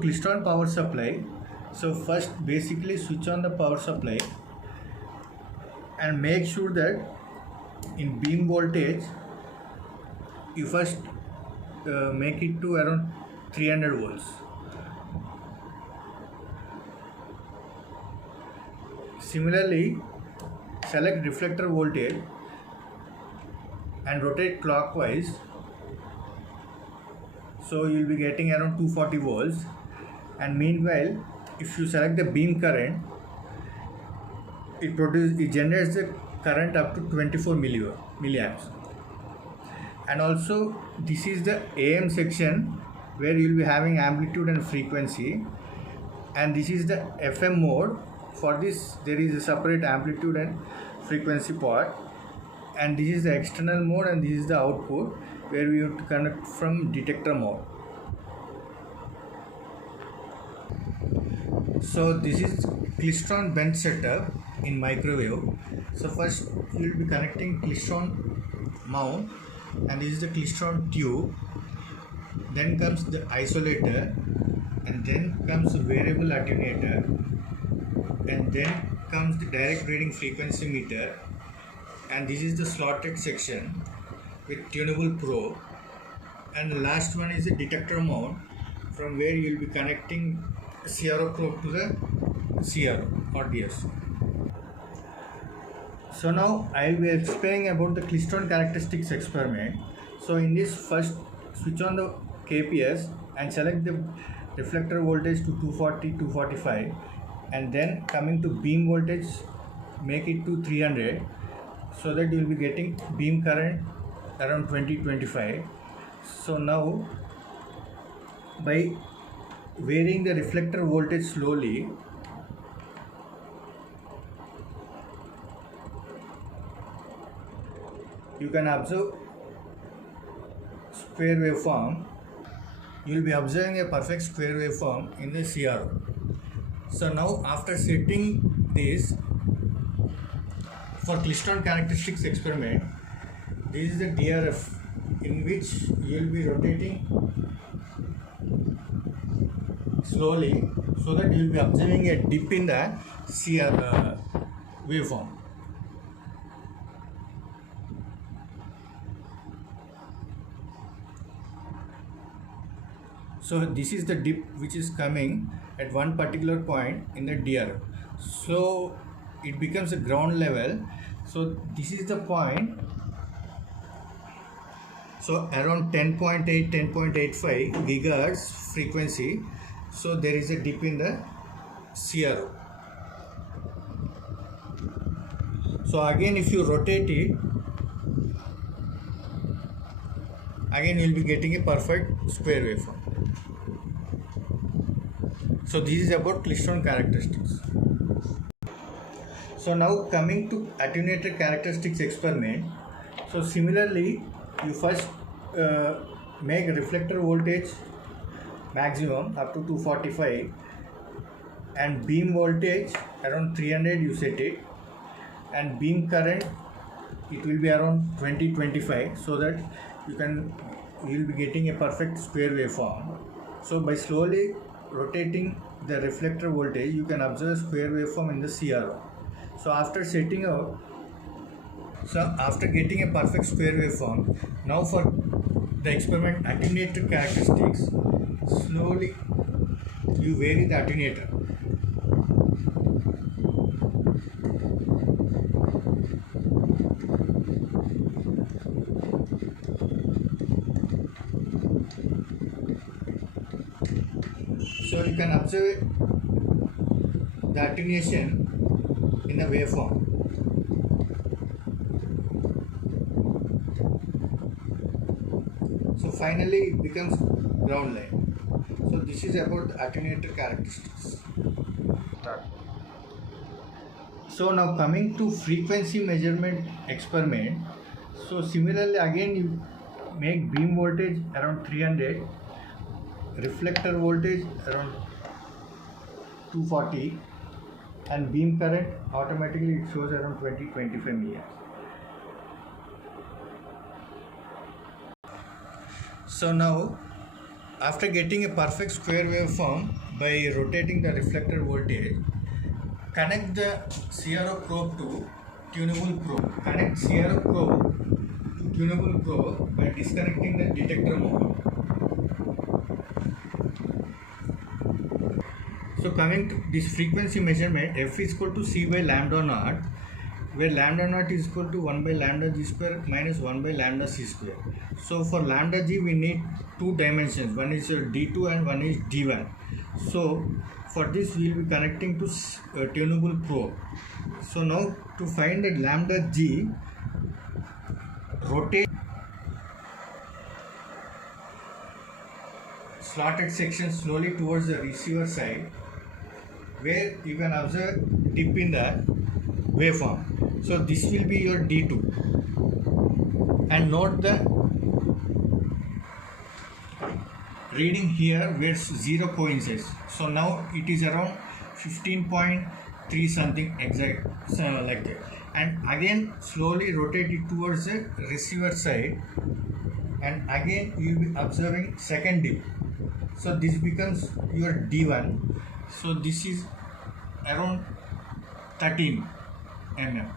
to Klystron power supply. So first basically switch on the power supply and make sure that in beam voltage you first make it to around 300 volts. Similarly, select reflector voltage and rotate clockwise, so you will be getting around 240 volts. And meanwhile, if you select the beam current, it generates the current up to 24 milliamps. And also this is the AM section where you will be having amplitude and frequency, and this is the FM mode. For this there is a separate amplitude and frequency part, and this is the external mode, and this is the output where we have to connect from detector mode. So this is Klystron bench setup in microwave. So first you will be connecting Klystron mount, and this is the Klystron tube. Then comes the isolator, and then comes variable attenuator, and then comes the direct reading frequency meter, and this is the slotted section with tunable probe, and the last one is the detector mount, from where you will be connecting CRO probe to the CRO or DS. So now I will be explaining about the Klystron characteristics experiment. So in this, first switch on the KPS and select the reflector voltage to 240, 245, and then coming to beam voltage, make it to 300, so that you will be getting beam current around 20-25. So now by varying the reflector voltage slowly, you can observe square waveform. You will be observing a perfect square waveform in the CRO. So now after setting this for Klystron characteristics experiment, this is the DRF in which you will be rotating slowly, so that you will be observing a dip in the CR waveform. So this is the dip which is coming at one particular point in the DRF. So it becomes a ground level. So this is the point. So around 10.8, 10.85 gigahertz frequency. So there is a dip in the CRO. So again, if you rotate it, again you will be getting a perfect square waveform. So this is about Klystron characteristics. So now coming to attenuator characteristics experiment. So similarly, you first make reflector voltage maximum up to 245, and beam voltage around 300 you set it, and beam current it will be around 20-25, so that you will be getting a perfect square waveform. So by slowly rotating the reflector voltage, you can observe square waveform in the CRO. So after setting out, so after getting a perfect square waveform, now for the experiment attenuator characteristics, slowly you vary the attenuator. So you can observe the attenuation in the waveform. So finally it becomes ground line. So this is about the attenuator characteristics. So now coming to frequency measurement experiment. So similarly again you make beam voltage around 300, reflector voltage around 240, and beam current automatically it shows around 20-25 milliamps. So now after getting a perfect square waveform by rotating the reflector voltage, connect the CRO probe to tunable probe. Connect CRO probe to tunable probe by disconnecting the detector mode. So coming to this frequency measurement, F is equal to C by lambda naught, where lambda naught is equal to 1 by lambda g square minus 1 by lambda c square. So for lambda g we need two dimensions, one is d2 and one is d1. So for this we will be connecting to tunable probe. So now to find that lambda g, rotate slotted section slowly towards the receiver side, where you can observe dip in the waveform. So this will be your D2, and note the reading here where 0 coincides. So now it is around 15.3 something exact, like that. And again slowly rotate it towards the receiver side, and again you will be observing second dip. So this becomes your D1. So this is around 13 mm.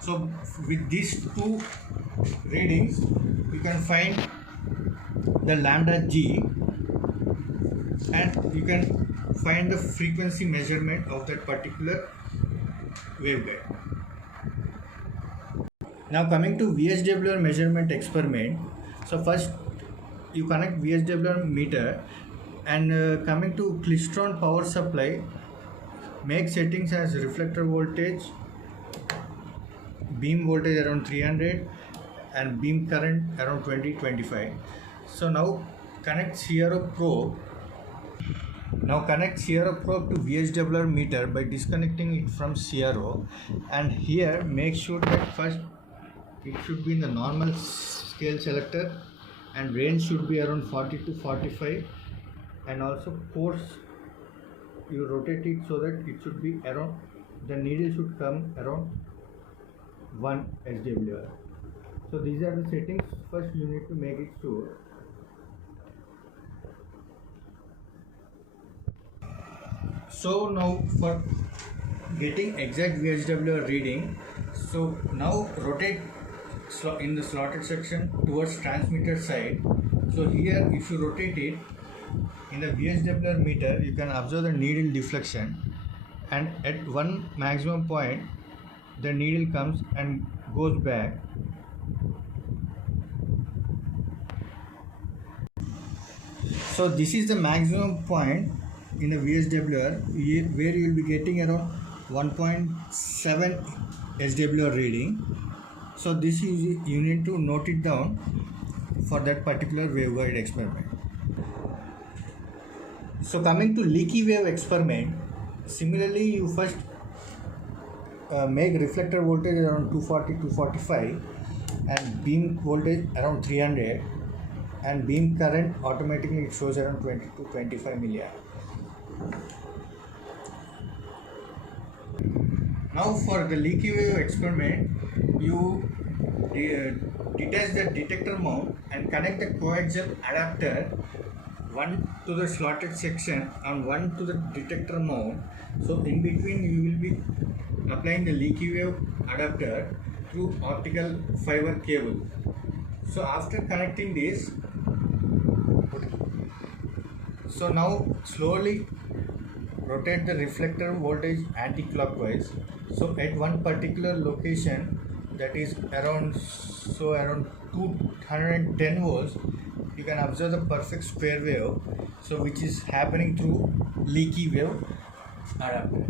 So with these two readings you can find the lambda g, and you can find the frequency measurement of that particular waveguide. Now coming to VSWR measurement experiment. So first you connect VSWR meter, and coming to klystron power supply, make settings as reflector voltage, beam voltage around 300, and beam current around 20-25. So now connect CRO probe. Now connect CRO probe to VSWR meter by disconnecting it from CRO, and here make sure that first it should be in the normal scale selector, and range should be around 40 to 45, and also force you rotate it so that it should be around, the needle should come around 1 SWR. So these are the settings. First you need to make it sure. So now for getting exact VSWR reading, so now rotate in the slotted section towards transmitter side. So here if you rotate it in the VSWR meter, you can observe the needle deflection, and at one maximum point the needle comes and goes back. So this is the maximum point in the VSWR where you will be getting around 1.7 SWR reading. So this is, you need to note it down for that particular waveguide experiment. So coming to leaky wave experiment, similarly you first make reflector voltage around 240-245 and beam voltage around 300, and beam current automatically it shows around 20 to 25 milliamp. Now for the leaky wave experiment, you detach the detector mount and connect the coaxial adapter, one to the slotted section and one to the detector mount. So in between you will be applying the leaky wave adapter through optical fiber cable. So after connecting this, so now slowly rotate the reflector voltage anti-clockwise. So at one particular location, that is around 210 volts, you can observe the perfect square wave, so which is happening through leaky wave adapter.